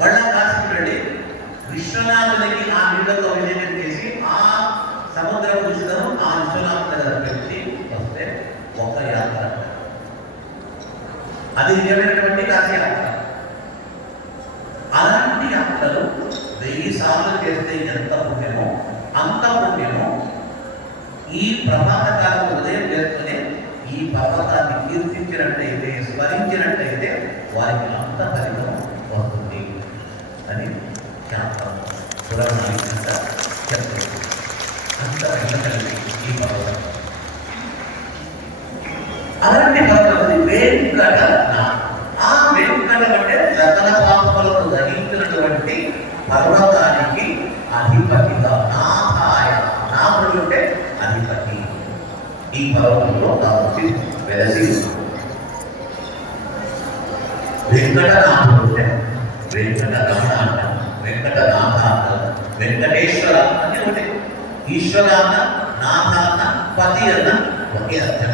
మళ్ళా కాశీకి వెళ్ళి విశ్వనాథునికి ఆ నీళ్ళతో విలీనం చేసి ఆ సముద్ర పురుషులను ఆ విశ్వనాథ దగ్గర పెట్టి వస్తే ఒక యాత్ర. అది నిజమైనటువంటి కాశీ యాత్ర. అలాంటి యాత్రలు 1000 సార్లు చేస్తే ఎంత పుణ్యమో అంత పుణ్యమో ఈ ప్రభాత కాలం ఉదయం చేస్తూనే ఈ పర్వతాన్ని కీర్తించినట్టయితే, స్మరించినట్టయితే వారికి అంత ఫలితం వస్తుంది అని శాస్త్రం పురాణానికంత చెప్తుంది. అంత కలిగి ఈ పర్వతం. అలాంటి పర్వతం వెంకట. ఆ వెంకట అంటే సకల పాపములను ధరించినటువంటి పర్వతానికి అధిపతిగా నాథాయ. నాథుడు అంటే అధిపతి. ఈ పర్వతంలో కాబట్టి వెలసి వెంకటనాథుడు అంటే వెంకటనాథ అంటాం, వెంకటనాథ అంటాం, వెంకటేశ్వర అని ఒకటి. ఈశ్వర అన్న, నాథ అన్న, పతి అన్న ఒకే అర్థం.